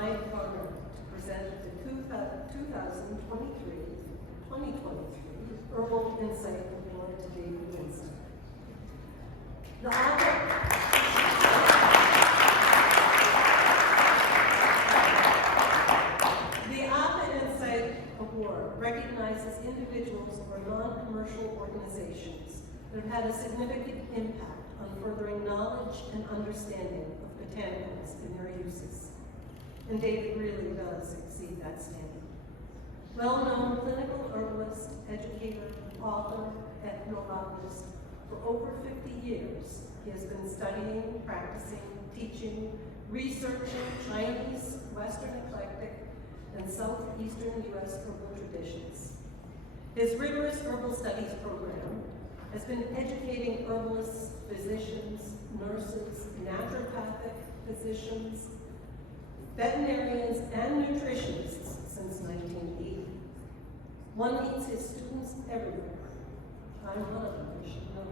my honor to present the 2023 Herbal Insight Award to David Winston. The AHPA Insight Award recognizes individuals or non-commercial organizations that have had a significant impact on furthering knowledge and understanding of botanicals and their uses. And David really does exceed that standard. Well-known clinical herbalist, educator, author, ethnologist, for over 50 years, he has been studying, practicing, teaching, researching Chinese, Western eclectic, and Southeastern U.S. herbal traditions. His rigorous herbal studies program has been educating herbalists, physicians, nurses, naturopathic physicians, veterinarians, and nutritionists since 1980. One meets his students everywhere. I'm one of them, you should know.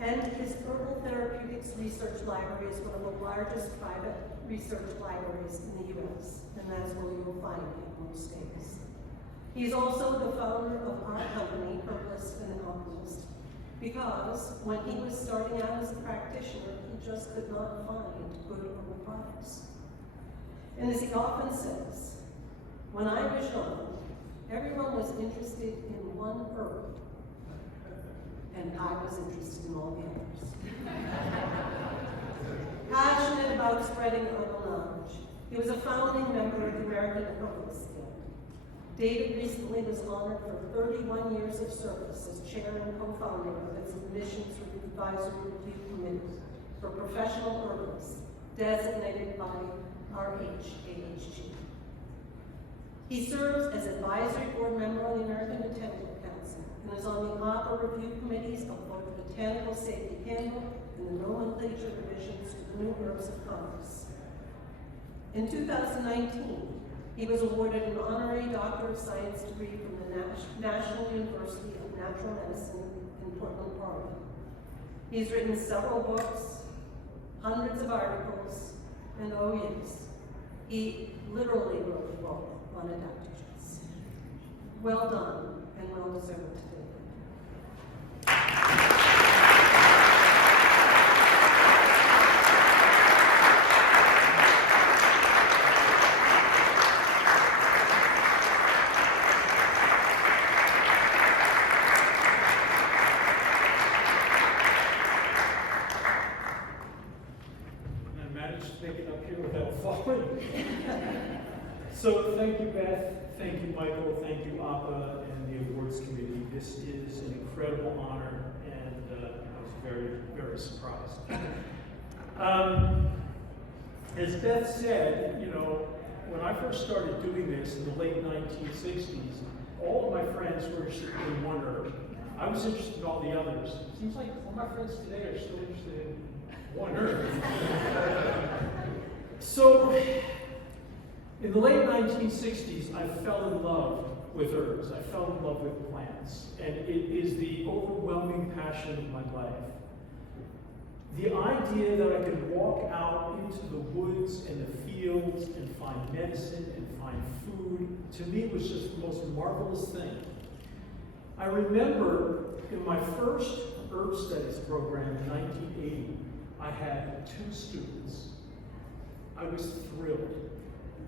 And his herbal therapeutics research library is one of the largest private research libraries in the U.S., and that's where you will find him most days. He's also the founder of our company, Herbalist Alchemist, because when he was starting out as a practitioner, he just could not find good herbal products. And as he often says, when I was young, everyone was interested in one herb, and I was interested in all the others. Passionate about spreading herbal knowledge, he was a founding member of the American Herbal Products Association. David recently was honored for 31 years of service as chair and co-founder of its Admissions Advisory Review Committee for Professional Herbalists, designated by our AHG. He serves as advisory board member on the American Botanical Council and is on the AHPA review committees of both the Botanical Safety Handbook and the nomenclature revisions to the new herbs of Congress. In 2019, he was awarded an honorary Doctor of Science degree from the National University of Natural Medicine in Portland, Oregon. He's written several books, hundreds of articles, and oh yes, he literally wrote a book on adaptogens. Well done, and well deserved today. So thank you, Beth. Thank you, Michael. Thank you, AHPA and the awards committee. This is an incredible honor, and I was very, very surprised. As Beth said, you know, when I first started doing this in the late 1960s, all of my friends were interested in one herb. I was interested in all the others. It seems like all my friends today are still interested in one herb. So, in the late 1960s, I fell in love with herbs. I fell in love with plants, and it is the overwhelming passion of my life. The idea that I could walk out into the woods and the fields and find medicine and find food, to me was just the most marvelous thing. I remember in my first herb studies program in 1980, I had 2 students. I was thrilled.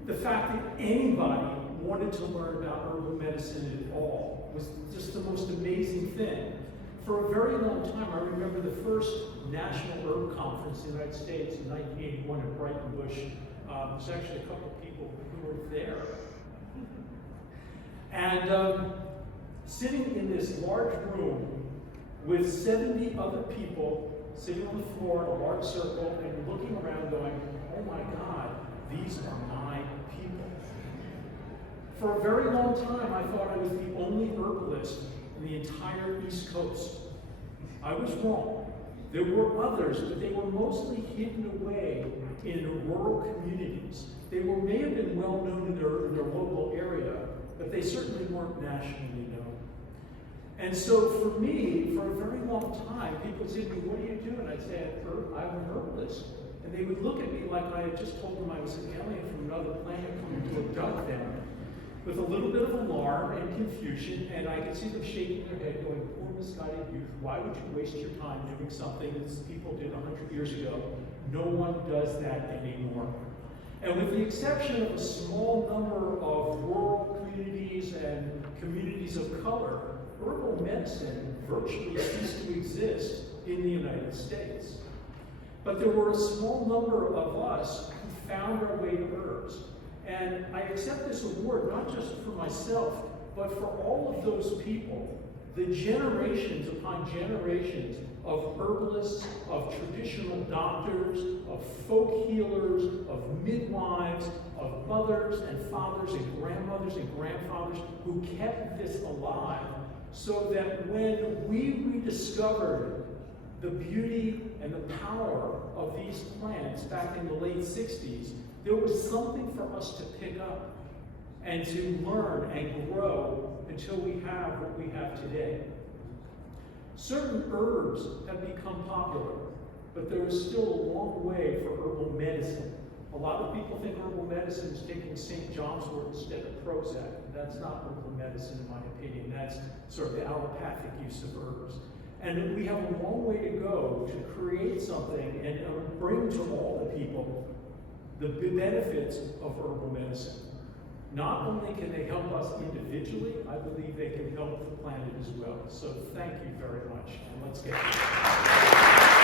The fact that anybody wanted to learn about herbal medicine at all was just the most amazing thing. For a very long time, I remember the first National Herb Conference in the United States in 1981 in Brighton Bush. There's actually a couple of people who were there. And sitting in this large room with 70 other people sitting on the floor in a large circle and looking around going, oh my God, these are my people. For a very long time, I thought I was the only herbalist in the entire East Coast. I was wrong. There were others, but they were mostly hidden away in rural communities. They may have been well known in their local area, but they certainly weren't nationally known. And so for me, for a very long time, people would say to me, what do you do? And I'd say, I'm an herbalist. and they would look at me like I had just told them I was an alien from another planet coming to abduct them, with a little bit of alarm and confusion, and I could see them shaking their head going, poor misguided youth, why would you waste your time doing something that people did 100 years ago? No one does that anymore. And with the exception of a small number of rural communities and communities of color, herbal medicine virtually ceased to exist in the United States. But there were a small number of us who found our way to herbs. And I accept this award not just for myself, but for all of those people, the generations upon generations of herbalists, of traditional doctors, of folk healers, of midwives, of mothers and fathers and grandmothers and grandfathers who kept this alive, so that when we rediscovered the beauty and the power of these plants back in the late 60s, there was something for us to pick up and to learn and grow until we have what we have today. Certain herbs have become popular, but there is still a long way for herbal medicine. A lot of people think herbal medicine is taking St. John's wort instead of Prozac. That's not herbal medicine, in my opinion. That's sort of the allopathic use of herbs. And we have a long way to go to create something and bring to all the people the benefits of herbal medicine. Not only can they help us individually, I believe they can help the planet as well. So thank you very much, and let's get started.